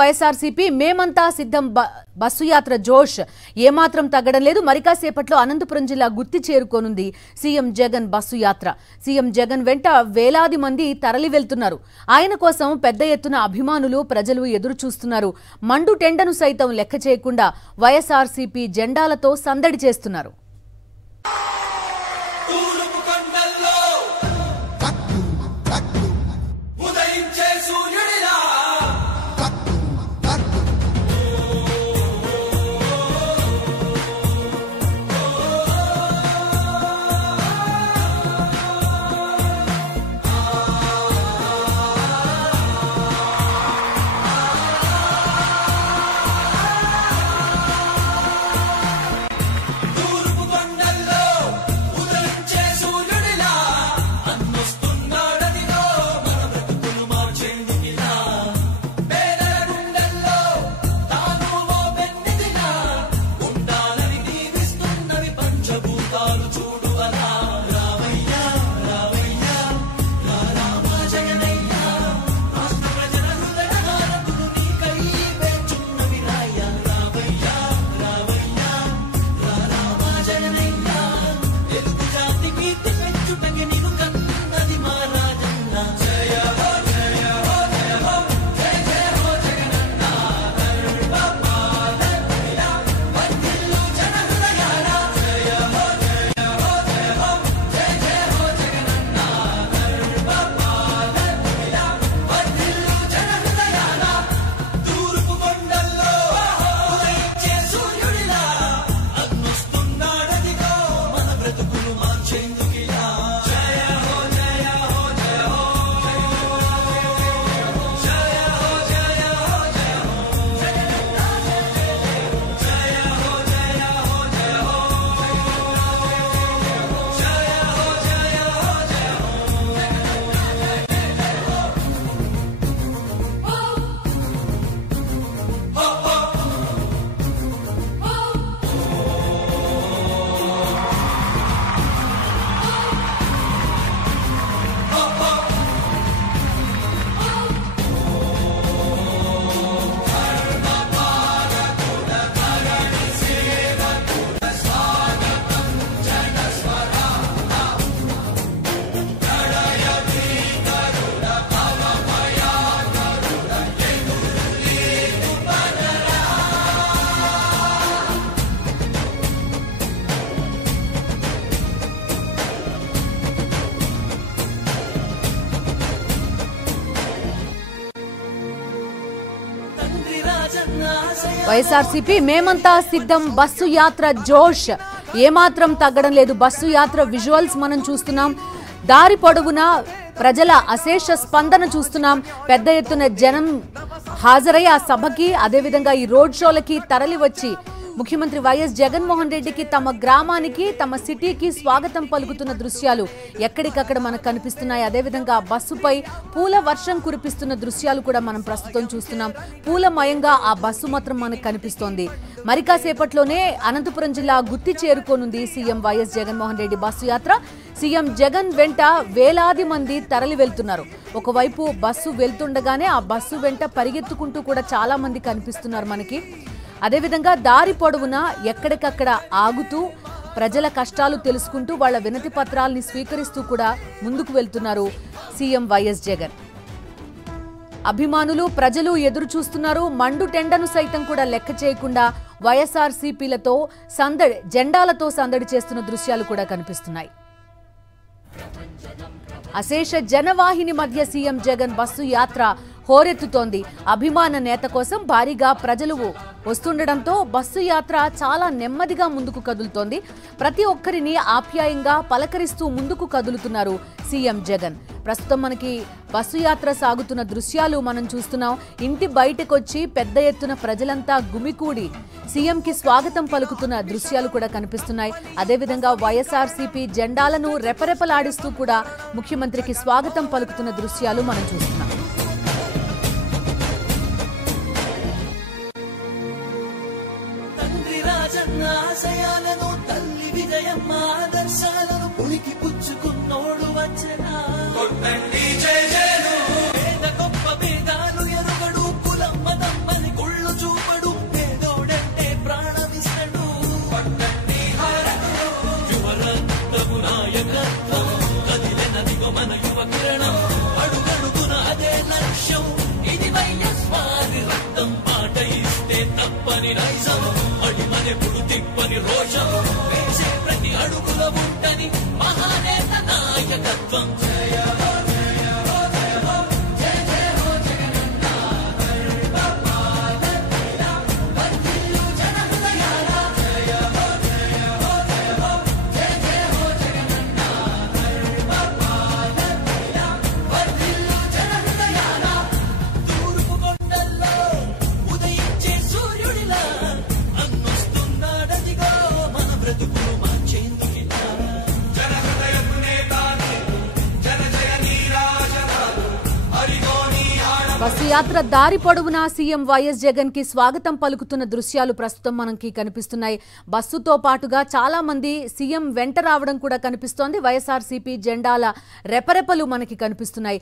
వైఎస్ఆర్సీపీ మేమంతా సిద్ధం బస్సు యాత్ర జోష్ ఏమాత్రం తగ్గడం లేదు. మరికాసేపట్లో అనంతపురం జిల్లా గుత్తి చేరుకోనుంది సీఎం జగన్ బస్సు యాత్ర. సీఎం జగన్ వెంట వేలాది మంది తరలి వెళ్తున్నారు. ఆయన కోసం పెద్ద ఎత్తున అభిమానులు ప్రజలు ఎదురు చూస్తున్నారు. మండు టెండను సైతం లెక్క చేయకుండా వైఎస్ఆర్సీపీ జెండాలతో సందడి చేస్తున్నారు. వైఎస్ఆర్సీపీ మేమంతా సిద్ధం బస్సు యాత్ర జోష్ ఏమాత్రం తగ్గడం లేదు. బస్సు యాత్ర విజువల్స్ మనం చూస్తున్నాం. దారి పొడవునా ప్రజల అశేష స్పందన చూస్తున్నాం. పెద్ద ఎత్తున జనం హాజరై ఆ సభకి అదేవిధంగా ఈ రోడ్ షోలకి తరలి వచ్చి ముఖ్యమంత్రి వైఎస్ జగన్మోహన్ రెడ్డికి తమ గ్రామానికి తమ సిటీకి స్వాగతం పలుకుతున్న దృశ్యాలు ఎక్కడికక్కడ మనకు కనిపిస్తున్నాయి. అదేవిధంగా ఆ బస్సుపై పూల వర్షం కురిపిస్తున్న దృశ్యాలు కూడా మనం ప్రస్తుతం చూస్తున్నాం. పూలమయంగా ఆ బస్సు మాత్రం మనకు కనిపిస్తోంది. మరి కాసేపట్లోనే అనంతపురం జిల్లా గుత్తి చేరుకోనుంది CM YS Jaganmohan Reddy bus యాత్ర. సీఎం జగన్ వెంట వేలాది మంది తరలి వెళ్తున్నారు. ఒకవైపు బస్సు వెళ్తుండగానే ఆ బస్సు వెంట పరిగెత్తుకుంటూ కూడా చాలా మంది కనిపిస్తున్నారు మనకి. అదేవిధంగా దారి పొడవునా ఎక్కడికక్కడ ఆగుతూ ప్రజల కష్టాలు తెలుసుకుంటూ వాళ్ళ వినతి పత్రాలని స్వీకరిస్తూ కూడా ముందుకు వెళ్తున్నారు సీఎం వైఎస్ జగన్. అభిమానులు ప్రజలు ఎదురు చూస్తున్నారు. మండు టెండను సైతం కూడా లెక్క చేయకుండా వైఎస్ఆర్సీపీలతో సందడి జెండాలతో సందడి చేస్తున్న దృశ్యాలు కూడా కనిపిస్తున్నాయి. అశేష జనవాహిని మధ్య సీఎం జగన్ బస్సు యాత్ర హోరెత్తుతోంది. అభిమాన నేత కోసం భారీగా ప్రజలు వస్తుండడంతో బస్సు యాత్ర చాలా నెమ్మదిగా ముందుకు కదులుతోంది. ప్రతి ఒక్కరిని ఆప్యాయంగా పలకరిస్తూ ముందుకు కదులుతున్నారు సీఎం జగన్. ప్రస్తుతం మనకి బస్సు యాత్ర సాగుతున్న దృశ్యాలు మనం చూస్తున్నాం. ఇంటి బయటకొచ్చి పెద్ద ఎత్తున ప్రజలంతా గుమికూడి సీఎంకి స్వాగతం పలుకుతున్న దృశ్యాలు కూడా కనిపిస్తున్నాయి. అదేవిధంగా వైఎస్ఆర్సీపీ జెండాలను రెపరెపలాడిస్తూ కూడా ముఖ్యమంత్రికి స్వాగతం పలుకుతున్న దృశ్యాలు మనం చూస్తున్నాం. ఆశయాలను తల్లి విజయమ్మ ఆదర్శాలను పులికి పుచ్చుకున్నోడు వచ్చనా పేద గొప్ప భేదాలు ఎరుగడు కులం మతం తరగని నైజం అడిమనెప్పుడు తిప్పని రోషం వేసే ప్రతి అడుగుల ఉంటని మహానేత నాయకత్వం బస్సు యాత్ర దారి పొడవునా సీఎం వైఎస్ జగన్ కి స్వాగతం పలుకుతున్న దృశ్యాలు ప్రస్తుతం మనకి కనిపిస్తున్నాయి. బస్సుతో పాటుగా చాలా మంది సీఎం వెంట రావడం కూడా కనిపిస్తోంది. వైఎస్ఆర్సీపీ జెండాల రెపరెపలు మనకి కనిపిస్తున్నాయి.